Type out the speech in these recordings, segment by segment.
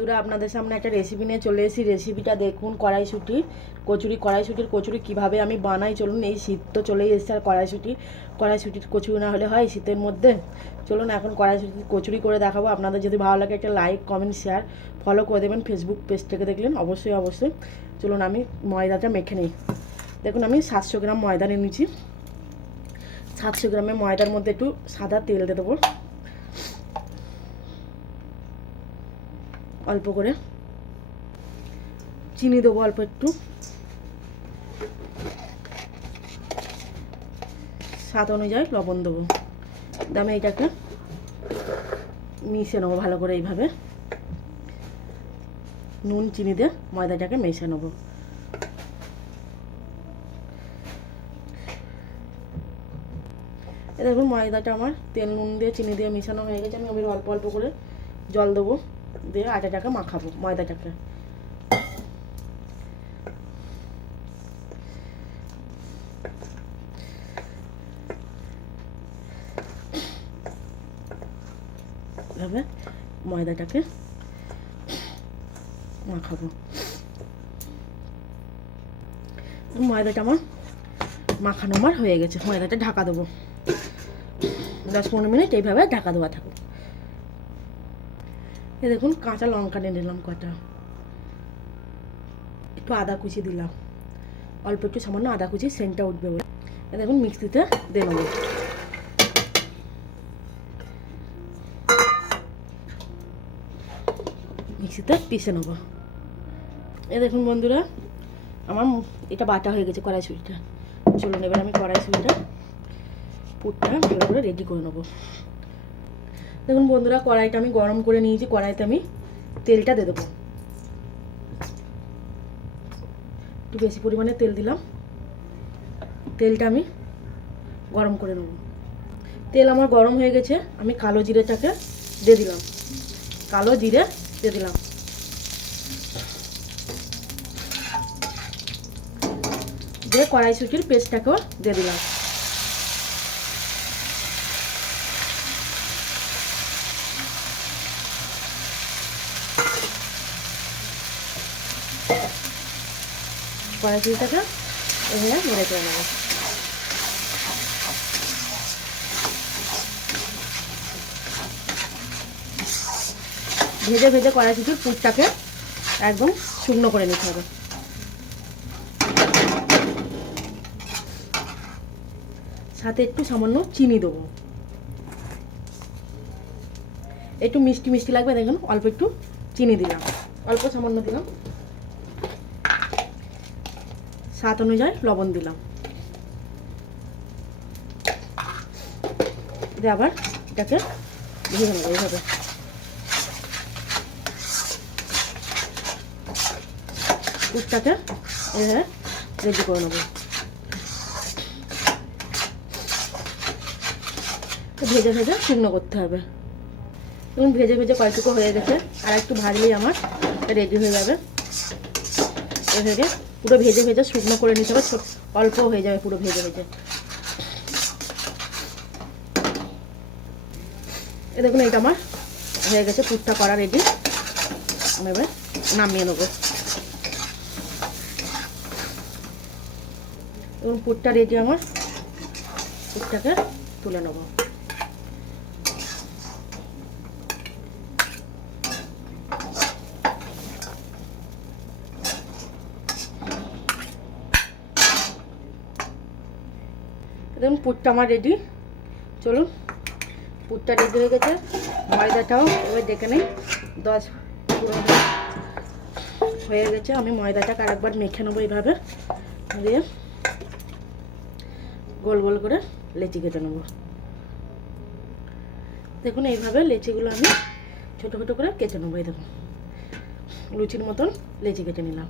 বন্ধুরা, আপনাদের সামনে একটা রেসিপি নিয়ে চলে এসেছি। রেসিপিটা দেখুন, কড়াইশুঁটি, কচুরি, কড়াইশুঁটির কচুরি কীভাবে আমি বানাই, চলুন এই শীত তো চলেই এসেছে আর কড়াইশুঁটি, কড়াইশুঁটির কচুরি না হলে হয় শীতের মধ্যে। চলুন এখন কড়াইশুঁটির কচুরি করে দেখাবো। আপনাদের যদি ভালো লাগে একটা লাইক কমেন্ট শেয়ার ফলো করে দেবেন ফেসবুক পেজ থেকে দেখলেন, অবশ্যই অবশ্যই। চলুন আমি ময়দাটা মেখে নিই। দেখুন, আমি সাতশো গ্রাম ময়দা নিয়ে নিয়েছি সাতশো গ্রামের ময়দার মধ্যে একটু সাদা তেল দিয়ে দেবো। অল্প করে। চিনি দেবো অল্প একটু। স্বাদ অনুযায়ী লবণ দেবো। দামে এটাকে মিশিয়ে নেব ভালো করে এইভাবে। নুন, চিনি দিয়ে ময়দাটাকে মেশে নেব। দেখুন ময়দাটা আমার তেল, নুন দিয়ে, চিনি দিয়ে মিশানো হয়ে গেছে। আমি অল্প অল্প করে জল দেবো। দিয়ে আটাটাকে মাখাবো ময়দাটাকে ময়দাটাকে মাখাবো ময়দাটা আমার মাখানো আমার হয়ে গেছে ময়দাটা ঢাকা দেবো. দশ পনেরো মিনিট এইভাবে ঢাকা দেওয়া থাকুক এ দেখুন, কাঁচা লঙ্কা নিয়ে নিলাম কটা। একটু আদা কুচি দিলাম। অল্প একটু সামান্য আদা কুচি সেন্টটা উঠবে বলে। এ দেখুন মিক্সিতে দিয়ে নেব মিক্সিতে পিষে নেব। এ দেখুন বন্ধুরা, আমার এটা বাটা হয়ে গেছে কড়াইশুঁড়িটা চলুন, এবার আমি কড়াইশুঁড়িটা পুরটা ভালো করে রেডি করে নেব। দেখুন বন্ধুরা, কড়াইটা আমি গরম করে নিয়েছি, কড়াইতে আমি তেলটা দিয়ে দেবো। একটু বেশি পরিমাণে তেল দিলাম। তেলটা আমি গরম করে নেব। তেল আমার গরম হয়ে গেছে, আমি কালো জিরেটাকে দিয়ে দিলাম। কালো জিরে দিয়ে দিলাম। দিয়ে কড়াইশুটির পেস্টটাকেও দিয়ে দিলাম। কড়াইশুটিটাকে এভাবে নেড়ে করে নেব। ভেজে ভেজে কড়াইশুটির পুরটাকে একদম শুকনো করে নিতে হবে। সাথে একটু সামান্য চিনি দেবো। একটু মিষ্টি মিষ্টি লাগবে, দেখুন, অল্প একটু চিনি দিলাম। অল্প সামান্য দিলাম। স্বাদ অনুযায়ী লবণ দিলাম। দিয়ে আবার এটাকে ভেজে নেব এইভাবে। কুটটাকে এভাবে রেডি করে নেব। ভেজে ভেজে শুকনো করতে হবে। এবং ভেজে ভেজে কয়টুকু হয়ে গেছে। আর একটু ভাজলেই আমার রেডি হয়ে যাবে। এভাবে পুরো ভেজে ভেজে শুকনো করে নিতে হবে অল্প হয়ে যাবে পুরো ভেজে ভেজে। এ দেখুন এটা আমার হয়ে গেছে, পুরটা করা রেডি আমি এবার নামিয়ে নেব। এবং পুরটা রেডি আমার। পুরটাকে তুলে নেব। দেখুন পুরটা আমার রেডি চলুন, পুরটা রেডি হয়ে গেছে। ময়দাটাও এবার ডেকে নেই। দশ হয়ে গেছে। আমি ময়দাটাকে আরেকবার মেখে নেব এইভাবে। দিয়ে গোল গোল করে লেচি কেটে নেব। দেখুন, এইভাবে লেচিগুলো আমি ছোটো ছোটো করে কেটে নেব। এই দেখুন, লুচির মতন লেচি কেটে নিলাম।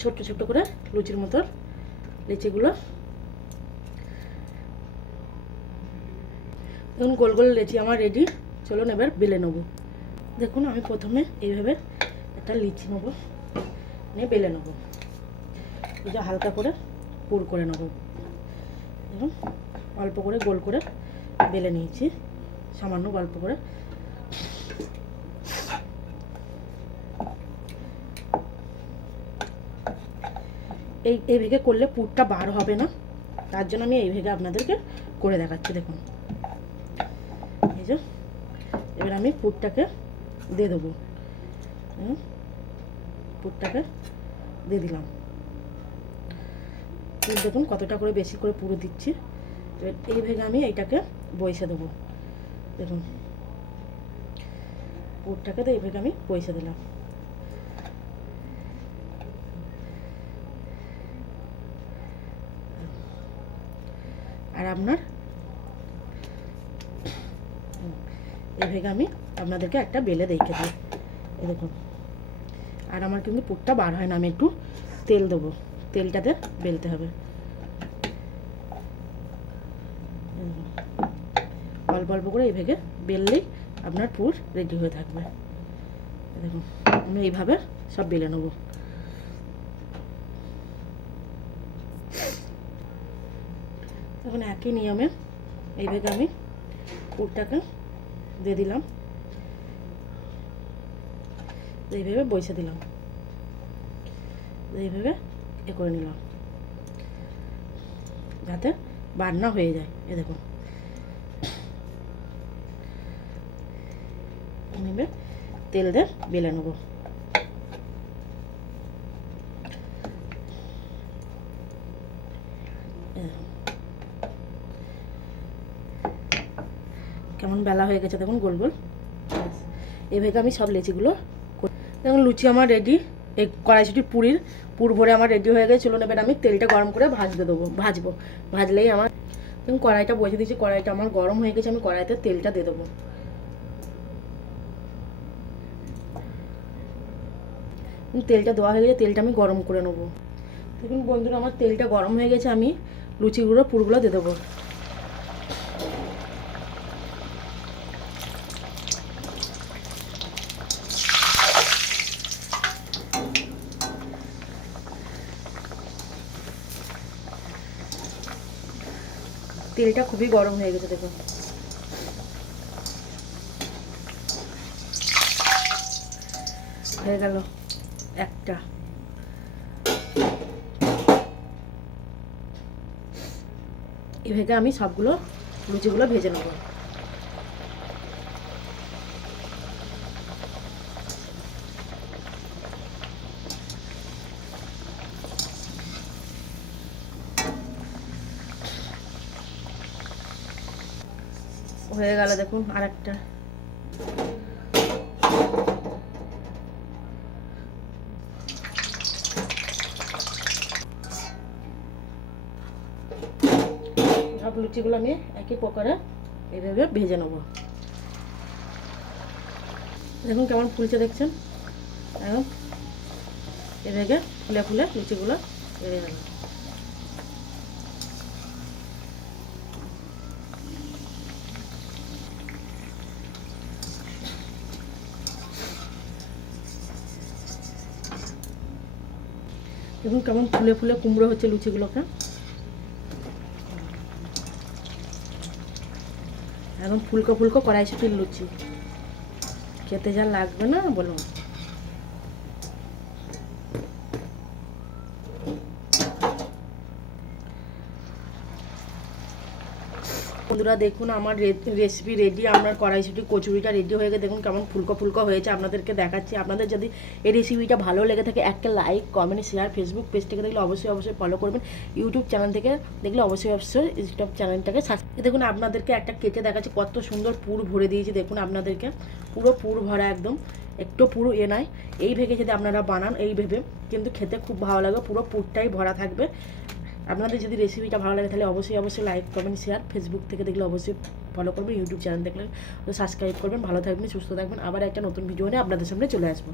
ছোট্ট ছোট্ট করে লুচির মতন লিচিগুলো। দেখুন, গোল গোল লেচি আমার রেডি চলুন এবার বেলে নেব। দেখুন, আমি প্রথমে এইভাবে একটা লিচি নেব, নিয়ে বেলে নেব। যে হালকা করে পুর করে নেব। দেখুন, অল্প করে গোল করে বেলে নিয়েছি। সামান্য গল্প করে। এই এই ভেগে করলে পুরটা বার হবে না। তার জন্য আমি এই ভেগে আপনাদেরকে করে দেখাচ্ছি, দেখুন। এই যে, এবার আমি পুরটাকে দিয়ে দেবো। পুরটাকে দিয়ে দিলাম। পুর দেখুন কতটা করে বেশি করে পুরো দিচ্ছি। এবার এই ভেগে আমি এইটাকে বইসে দেবো। দেখুন, পুরটাকে তো এই ভেগে আমি বইসে দিলাম। আর আপনার? এই ভেগে আমি আপনাদেরকে একটা বেলে দেখে দিই। এই দেখুন। আর আমার কিন্তু পুরটা বার হয় না, আমি একটু তেল দেবো। তেলটাতে বেলতে হবে। অল্প অল্প করে এই ভেগে বেললেই আপনার পুর রেডি হয়ে থাকবে। দেখুন, আমি এইভাবে সব বেলে নেব। এখন একই নিয়মে এই ভেগে আমি পুরটাকে দিয়ে দিলাম। এইভাবে বসে দিলাম। এইভাবে এ করে নিলাম। যাতে বান্না হয়ে যায়, এ দেখুন। তেল দিয়ে বেলে নেব এ দেখুন। কেমন বেলা হয়ে গেছে দেখুন, গোল গোল। এভাবে আমি সব লেচিগুলো দেখুন, লুচি আমার রেডি এই কড়াইশুটির পুরীর, পুর ভরে আমার রেডি হয়ে গেছে। চলুন, এবার আমি তেলটা গরম করে ভাজতে দেবো, ভাজবো। ভাজলেই আমার দেখুন, কড়াইটা বসে দিয়েছি, কড়াইটা আমার গরম হয়ে গেছে, আমি কড়াইতে তেলটা দিয়ে দেবো। তেলটা দেওয়া হয়ে গেছে, তেলটা আমি গরম করে নেব। দেখুন, বন্ধুরা, আমার তেলটা গরম হয়ে গেছে, আমি লুচিগুলো, পুরগুলো দিয়ে দেবো। তেলটা খুবই গরম হয়ে গেছে দেখো হয়ে গেল একটা। এভাবে আমি সবগুলো লুচিগুলো ভেজে নেব। হয়ে গেল দেখুন আর একটা সব লুচিগুলো আমি একই প্রকারে এইভাবে ভেজে নেব। দেখুন কেমন ফুলছে, দেখছেন? এখন এভাবে ফুলে ফুলে লুচিগুলো বেড়ে গেল দেখুন কেমন ফুলে ফুলে কুমড়ো হচ্ছে লুচিগুলোকে। এখন ফুলকো ফুলকো কড়াইশুটির লুচি। খেতে যা লাগবে না বলুন। বন্ধুরা, দেখুন আমার রেসিপি রেডি আমার কড়াইশুটি, কচুরিটা রেডি হয়ে গেছে। দেখুন কেমন ফুলকো ফুলকো হয়েছে, আপনাদেরকে দেখাচ্ছি। আপনাদের যদি এই রেসিপিটা ভালো লেগে থাকে, একটা like comment share Facebook page থেকে দেখলে অবশ্যই অবশ্যই ফলো করবেন। ইউটিউব চ্যানেল থেকে দেখলে অবশ্যই অবশ্যই ইউটিউব চ্যানেলটাকে সাবস্ক্রাইব দেখুন আপনাদেরকে একটা কেটে দেখাচ্ছি, কত সুন্দর পুর ভরে দিয়েছি। দেখুন আপনাদেরকে, পুরো পুর ভরা একদম, একটু পুরো এ নয় এই ভেবে যদি আপনারা বানান, এই ভেবে কিন্তু খেতে খুব ভালো লাগবে পুরো পুরটাই ভরা থাকবে। আপনাদের যদি রেসিপিটা ভালো লাগে তাহলে অবশ্যই অবশ্যই লাইক করবেন শেয়ার ফেসবুক থেকে দেখলে অবশ্যই ফলো করবেন ইউটিউব চ্যানেল দেখলে সাবস্ক্রাইব করবেন। ভালো থাকবেন, সুস্থ থাকবেন। আবার একটা নতুন ভিডিও নিয়ে আপনাদের সামনে চলে আসব।